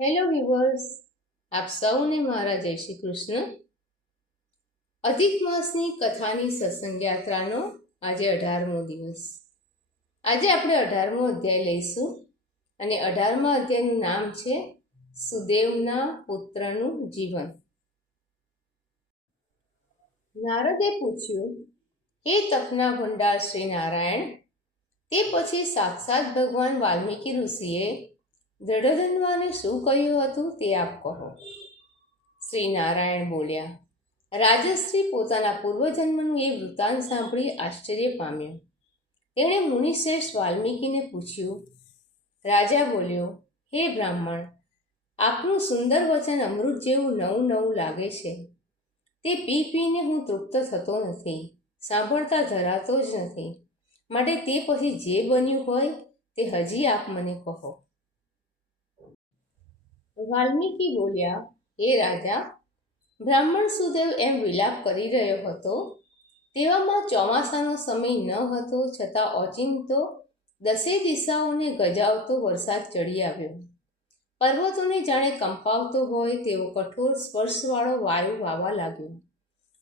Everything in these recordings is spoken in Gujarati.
હેલો વ્યુઅર્સ, આપ સૌને મારા જય શ્રી કૃષ્ણ. અધિક માસની કથાની સત્સંગ યાત્રાનો આજે 18મો દિવસ. આજે આપણે 18મો અધ્યાય લઈશું અને 18મા અધ્યાયનું નામ છે સુદેવના પુત્રનું જીવન. નારદે પૂછ્યું, હે તપના ભંડાર શ્રી નારાયણ, તે પછી સાક્ષાત ભગવાન વાલ્મીકી ઋષિએ દ્રઢધન્વાને શું કહ્યું હતું તે આપ કહો. શ્રી નારાયણ બોલ્યા, રાજશ્રી પોતાના પૂર્વજન્મનું એ વૃત્તાંત સાંભળી આશ્ચર્ય પામ્યો. તેણે મુનિશ્રેષ્ઠ વાલ્મીકીને પૂછ્યું. રાજા બોલ્યો, હે બ્રાહ્મણ, આપનું સુંદર વચન અમૃત જેવું નવું નવું લાગે છે. તે પી પીને હું તૃપ્ત થતો નથી, સાંભળતા ધરાતો જ નથી. માટે તે પછી જે બન્યું હોય તે હજી આપ મને કહો. વાલ્મીકી બોલ્યા, હે રાજા, બ્રાહ્મણ સુદેવ એમ વિલાપ કરી રહ્યો હતો. તેવામાં ચોમાસાનો સમય ન હતો, છતાં ઓચિંતો 10 દિશાઓને ગજાવતો વરસાદ ચડી આવ્યો. પર્વતોને જાણે કંપાવતો હોય તેવો કઠોર સ્પર્શવાળો વાયુ વાવા લાગ્યો.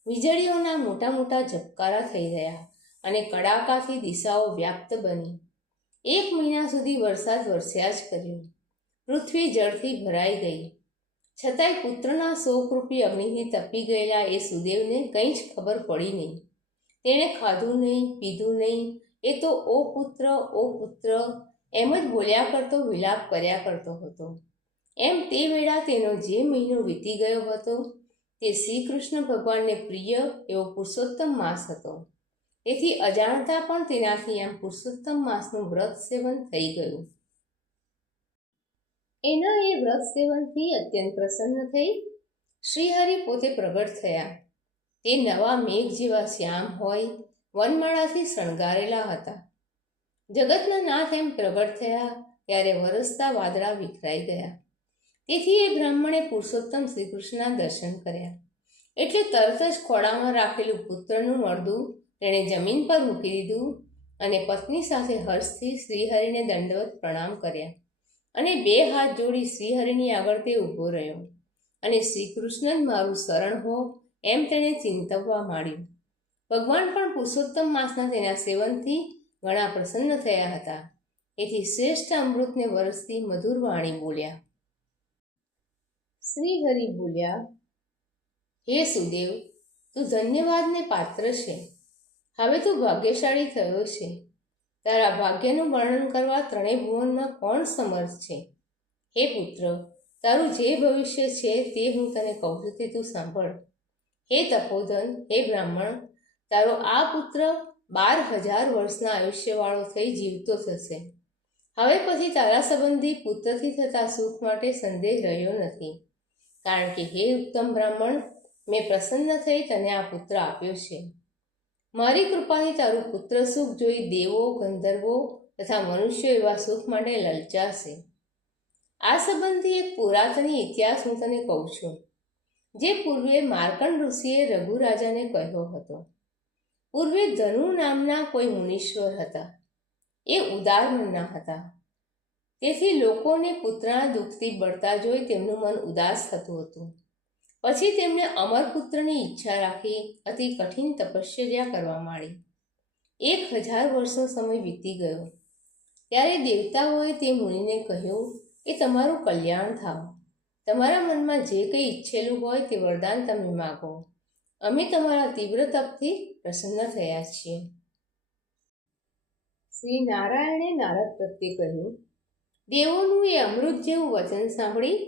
વીજળીઓના મોટા મોટા ઝબકારા થઈ રહ્યા અને કડાકાથી દિશાઓ વ્યાપ્ત બની. 1 મહિના સુધી વરસાદ વરસ્યા જ કર્યો. પૃથ્વી જળથી ભરાઈ ગઈ. છતાંય પુત્રના શોકરૂપી અગ્નિથી તપી ગયેલા એ સુદેવને કંઈ જ ખબર પડી નહીં. તેણે ખાધું નહીં, પીધું નહીં. એ તો ઓ પુત્ર, ઓ પુત્ર એમ જ બોલ્યા કરતો, વિલાપ કર્યા કરતો હતો. એમ તે વેળા તેનો જે મહિનો વીતી ગયો હતો તે શ્રી કૃષ્ણ ભગવાનને પ્રિય એવો પુરુષોત્તમ માસ હતો. તેથી અજાણતા પણ તેનાથી એમ પુરુષોત્તમ માસનું વ્રત સેવન થઈ ગયું. એના એ વ્રત સેવનથી અત્યંત પ્રસન્ન થઈ શ્રીહરિ પોતે પ્રગટ થયા. તે નવા મેઘ જેવા શ્યામ હોય વનમાળાથી શણગારેલા હતા. જગતના નાથ એમ પ્રગટ થયા ત્યારે વરસતા વાદળા વિખરાઈ ગયા. તેથી એ બ્રાહ્મણે પુરુષોત્તમ શ્રી કૃષ્ણના દર્શન કર્યા. એટલે તરત જ ખોળામાં રાખેલું પુત્રનું મળદું તેણે જમીન પર મૂકી દીધું અને પત્ની સાથે હર્ષથી શ્રીહરિને દંડવત પ્રણામ કર્યા અને 2 હાથ જોડી શ્રીહરિની આગળ તે ઊભો રહ્યો અને શ્રી કૃષ્ણ જ મારું શરણ હો એમ તેણે ચિંતવવા માંડ્યું. ભગવાન પણ પુરુષોત્તમ માસના તેના સેવનથી ઘણા પ્રસન્ન થયા હતા. એથી શ્રેષ્ઠ અમૃતને વરસતી મધુર વાણી બોલ્યા. શ્રીહરિ બોલ્યા, હે સુદેવ, તું ધન્યવાદને પાત્ર છે. હવે તું ભાગ્યશાળી થયો છે. તારા ભાગ્યનું વર્ણન કરવા 3 ભુવનમાં કોણ સમર્થ છે? હે પુત્ર, તારું જે ભવિષ્ય છે તે હું તને કહું છું તે તું સાંભળ. હે તપોધન, હે બ્રાહ્મણ, તારો આ પુત્ર 12,000 વર્ષના આયુષ્યવાળો થઈ જીવતો થશે. હવે પછી તારા સંબંધી પુત્રથી થતા સુખ માટે સંદેહ રહ્યો નથી. કારણ કે હે ઉત્તમ બ્રાહ્મણ, મેં પ્રસન્ન થઈ તને આ પુત્ર આપ્યો છે. મારી કૃપાથી તારું પુત્ર સુખ જોઈ દેવો, ગંધર્વો તથા મનુષ્યો એવા સુખ માટે લલચાશે. આ સંબંધી એક પુરાતની ઇતિહાસ હું તને કહું છું, જે પૂર્વે માર્કંડ ઋષિએ રઘુ રાજાને કહ્યો હતો. પૂર્વે ધનુ નામના કોઈ મુનીશ્વર હતા. એ ઉદાર મનના હતા. તેથી લોકોને પુત્રના દુઃખથી બળતા જોઈ તેમનું મન ઉદાસ થતું હતું. પછી તેમણે અમરપુત્રની ઈચ્છા રાખી અતિ કઠિન તપશ્ચર્યા કરવા માંડી. 1000 વર્ષનો સમય વીતી ગયો. ત્યારે દેવતાઓએ તે મુનિને કહ્યું કે તમારું કલ્યાણ થાવ. તમારા મનમાં જે કંઈ ઈચ્છેલું હોય તે વરદાન તમે માગો. અમે તમારા તીવ્ર તપથી પ્રસન્ન થયા છીએ. શ્રી નારાયણે નારદ પ્રત્યે કહ્યું. દેવોનું એ અમૃત જેવું વચન સાંભળી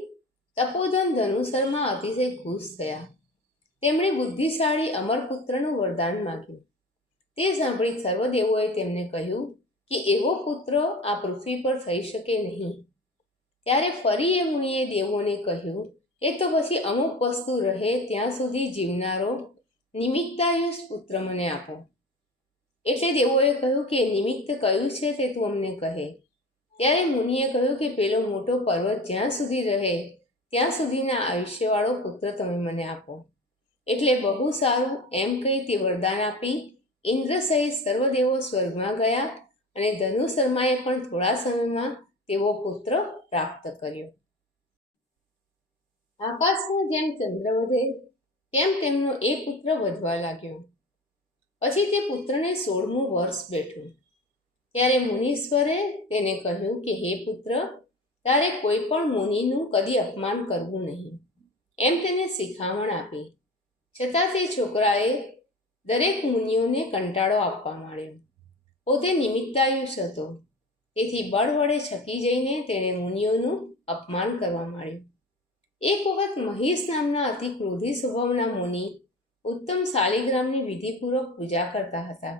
તપોધન ધનુસરમાં અતિશય ખુશ થયા. તેમણે બુદ્ધિશાળી અમરપુત્રનું વરદાન માગ્યું. તે સાંભળી સર્વદેવોએ તેમને કહ્યું કે એવો પુત્ર આ પૃથ્વી પર થઈ શકે નહીં. ત્યારે ફરી એ મુનિએ દેવોને કહ્યું કે તો પછી અમુક વસ્તુ રહે ત્યાં સુધી જીવનારો નિમિત્તાયુષ પુત્ર મને આપો. એટલે દેવોએ કહ્યું કે નિમિત્ત કયું છે તે તું અમને કહે. ત્યારે મુનિએ કહ્યું કે પેલો મોટો પર્વત જ્યાં સુધી રહે ત્યાં સુધીના આયુષ્યવાળો પુત્ર તમે મને આપો. એટલે બહુ સારું એમ કહી તે વરદાન આપી ઇન્દ્ર સહિત સર્વદેવો સ્વર્ગમાં ગયા અને ધનુસર્માએ પણ થોડા સમયમાં તેવો પુત્ર પ્રાપ્ત કર્યો. આકાશમાં જેમ ચંદ્ર વધે તેમ તેમનો એ પુત્ર વધવા લાગ્યો. પછી તે પુત્રને 16મું વર્ષ બેઠું. ત્યારે મુનીશ્વરે તેને કહ્યું કે હે પુત્ર, તારે કોઈ પણ મુનિનું કદી અપમાન કરવું નહીં, એમ તેને શિખામણ આપી. છતાં તે છોકરાએ દરેક મુનિઓને કંટાળો આપવા માંડ્યો. પોતે નિમિત્તાયુષ હતો, તેથી બળ વડે છકી જઈને તેણે મુનિઓનું અપમાન કરવા માંડ્યું. એક વખત મહિષ નામના અતિ ક્રોધી સ્વભાવના મુનિ ઉત્તમ શાલિગ્રામની વિધિપૂર્વક પૂજા કરતા હતા.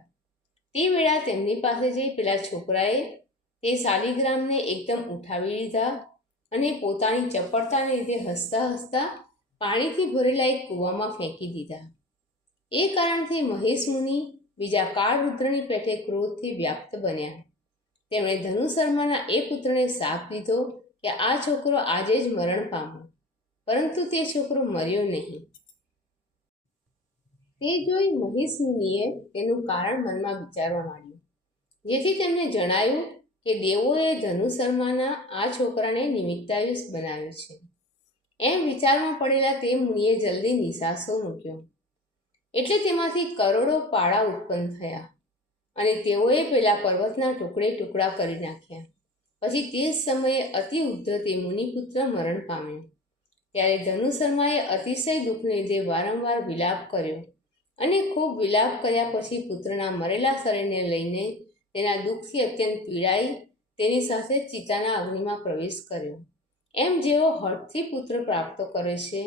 તે વેળા તેમની પાસે જઈ પેલા છોકરાએ તે શાલિગ્રામને એકદમ ઉઠાવી લીધા અને પોતાની ચપળતાને લીધે હસતા હસતા પાણીથી ભરેલા એક કૂવામાં ફેંકી દીધા. એ કારણથી મહેશ મુનિ બીજા કાળરુદ્રની પેઠે ક્રોધથી વ્યાપ્ત બન્યા. તેમણે ધનુશર્માના એ પુત્રને શાપ દીધો કે આ છોકરો આજે જ મરણ પામો, પરંતુ તે છોકરો મર્યો નહીં. તે જોઈ મહેશ મુનિએ તેનું કારણ મનમાં વિચારવા માંડ્યું, જેથી તેમને જણાયું કે દેવોએ ધનુશર્માના આ છોકરાને નિમિત્તાયુષ બનાવ્યો છે. એમ વિચારમાં પડેલા તે મુનિએ જલ્દી નિશાસો મૂક્યો, એટલે તેમાંથી કરોડો પાડા ઉત્પન્ન થયા અને તેઓએ પેલા પર્વતના ટુકડે ટુકડા કરી નાખ્યા. પછી તે જ સમયે અતિ ઉદ્ધતે મુનિપુત્ર મરણ પામ્યો. ત્યારે ધનુશર્માએ અતિશય દુઃખને લીધે વારંવાર વિલાપ કર્યો અને ખૂબ વિલાપ કર્યા પછી પુત્રના મરેલા શરીરને લઈને તેના દુઃખથી અત્યંત પીડાઈ તેની સાથે ચિતાના અગ્નિમાં પ્રવેશ કર્યો. એમ જેઓ હઠથી પુત્ર પ્રાપ્ત કરે છે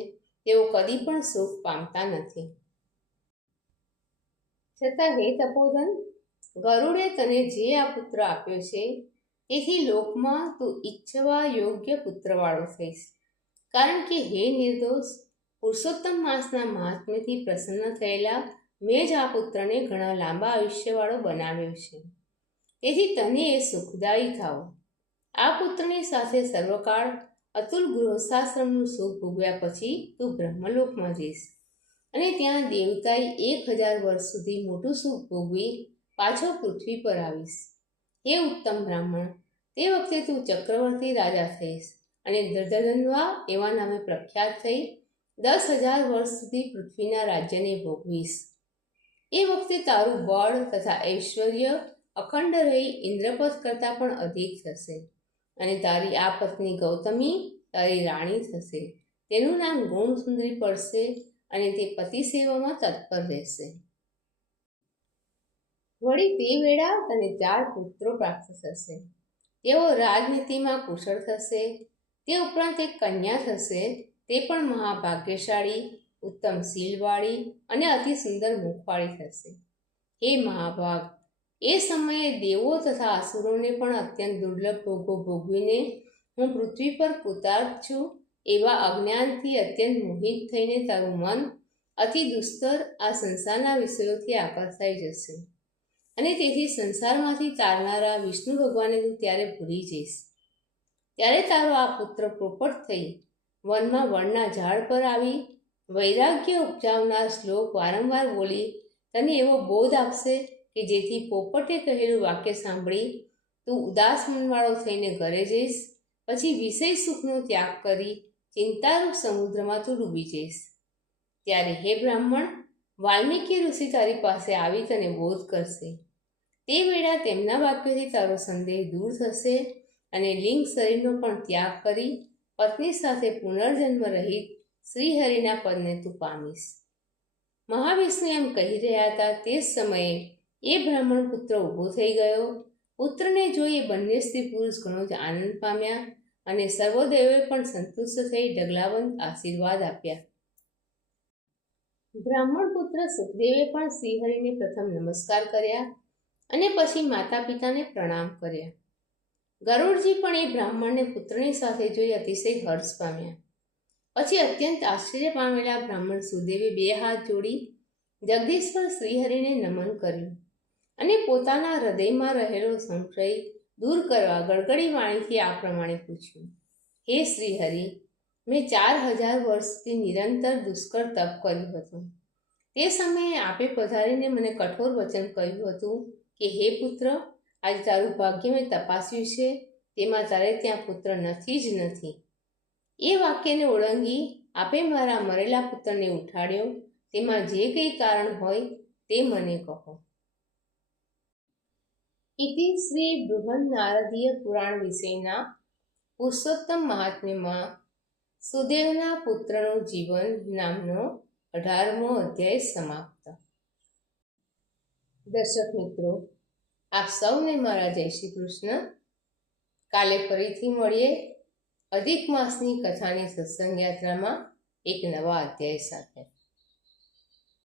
તેઓ કદી પણ સુખ પામતા નથી. છતાં હે તપોધન, ગરુડે તને જે આ પુત્ર આપ્યો છે તેથી લોકમાં તું ઈચ્છવા યોગ્ય પુત્રવાળો થઈશ. કારણ કે હે નિર્દોષ, પુરુષોત્તમ માસના મહાત્મ્યથી પ્રસન્ન થયેલા મેં જ આ પુત્રને ઘણા લાંબા આયુષ્યવાળો બનાવ્યો છે. તેથી તને એ સુખદાયી થાવ. આ પુત્રની સાથે સર્વકાળ અતુલ ગૃહસ્થાશ્રમનું સુખ ભોગવ્યા પછી તું બ્રહ્મલોકમાં જઈશ અને ત્યાં દેવતાએ 1000 વર્ષ સુધી મોટું સુખ ભોગવી પાછો પૃથ્વી પર આવીશ. હે ઉત્તમ બ્રાહ્મણ, તે વખતે તું ચક્રવર્તી રાજા થઈશ અને દર્દધન્વા એવા નામે પ્રખ્યાત થઈ 10,000 વર્ષ સુધી પૃથ્વીના રાજ્યને ભોગવીશ. એ વખતે તારું બળ તથા ઐશ્વર્ય અખંડ રહી ઇન્દ્રપદ કરતાં પણ અધિક થશે અને તારી આ પત્ની ગૌતમી તારી રાણી થશે. તેનું નામ ગુણસુંદરી પડશે અને તે પતિ સેવામાં તત્પર રહેશે. વળી તે વેળા તને 4 પુત્રો પ્રાપ્ત થશે. તેઓ રાજનીતિમાં કુશળ થશે. તે ઉપરાંત એક કન્યા થશે, તે પણ મહાભાગ્યશાળી, ઉત્તમ શીલવાળી અને અતિ સુંદર મુખવાળી થશે. હે મહાભાગ, એ સમયે દેવો તથા અસુરોને પણ અત્યંત દુર્લભ ભોગો ભોગવીને હું પૃથ્વી પર કૃતાર્થ છું એવા અજ્ઞાનથી અત્યંત મોહિત થઈને તારું મન અતિ દુસ્તર આ સંસારના વિષયોથી આકર્ષાઈ જશે અને તેથી સંસારમાંથી તારનારા વિષ્ણુ ભગવાનને તું ત્યારે ભૂલી જઈશ. ત્યારે તારો આ પુત્ર પોપટ થઈ વનમાં વડના ઝાડ પર આવી વૈરાગ્ય ઉપજાવનાર શ્લોક વારંવાર બોલી તને એવો બોધ આપશે કે જેથી પોપટે કહેલું વાક્ય સાંભળી તું ઉદાસ મનવાળો થઈને ઘરે જઈશ. પછી વિષય સુખનો ત્યાગ કરી ચિંતારૂપ સમુદ્રમાં તું ડૂબી જઈશ. ત્યારે હે બ્રાહ્મણ, વાલ્મીકી ઋષિ તારી પાસે આવી તને બોધ કરશે. તે વેળા તેમના વાક્યોથી તારો સંદેહ દૂર થશે અને લિંગ શરીરનો પણ ત્યાગ કરી પત્ની સાથે પુનર્જન્મ રહિત શ્રીહરિના પદને તું પામીશ. મહાવિષ્ણુ એમ કહી રહ્યા હતા તે જ સમયે એ બ્રાહ્મણ પુત્ર ઊભો થઈ ગયો. પુત્રને જોઈ બંને સ્ત્રી પુરુષ ઘણો જ આનંદ પામ્યા અને સર્વદેવોએ પણ સંતુષ્ટ થઈ ઢગલાબંધ આશીર્વાદ આપ્યા. બ્રાહ્મણ પુત્ર સુખદેવે પણ શ્રીહરિને પ્રથમ નમસ્કાર કર્યા અને પછી માતા પિતાને પ્રણામ કર્યા. ગરુડજી પણ એ બ્રાહ્મણને પુત્રની સાથે જોઈ અતિશય હર્ષ પામ્યા. પછી અત્યંત આશ્ચર્ય પામેલા બ્રાહ્મણ સુદેવે 2 હાથ જોડી જગદીશ્વર શ્રીહરિને નમન કર્યું અને પોતાના હૃદયમાં રહેલો સંશય દૂર કરવા ગડગડી વાણીથી આ પ્રમાણે પૂછ્યું, હે શ્રીહરિ, મેં 4000 વર્ષથી નિરંતર દુષ્કર તપ કર્યું હતું. તે સમયે આપે પધારીને મને કઠોર વચન કહ્યું હતું કે હે પુત્ર, આજે તારું ભાગ્ય મેં તપાસ્યું છે, તેમાં તારે ત્યાં પુત્ર નથી જ નથી. એ વાક્યને ઓળંગી આપે મારા મરેલા પુત્રને ઉઠાડ્યો, તેમાં જે કંઈ કારણ હોય તે મને કહો. ઇતિ શ્રી બૃહન નારદીય પુરાણ વિષયના પુરુષોત્તમ મહાત્મ્યમાં સુદેવના પુત્રનું જીવન નામનો 18મો અધ્યાય સમાપ્ત. દર્શક મિત્રો, આપ સૌને મારા જય શ્રી કૃષ્ણ. કાલે ફરીથી મળીએ અધિક માસની કથાની સત્સંગ યાત્રામાં એક નવા અધ્યાય સાથે.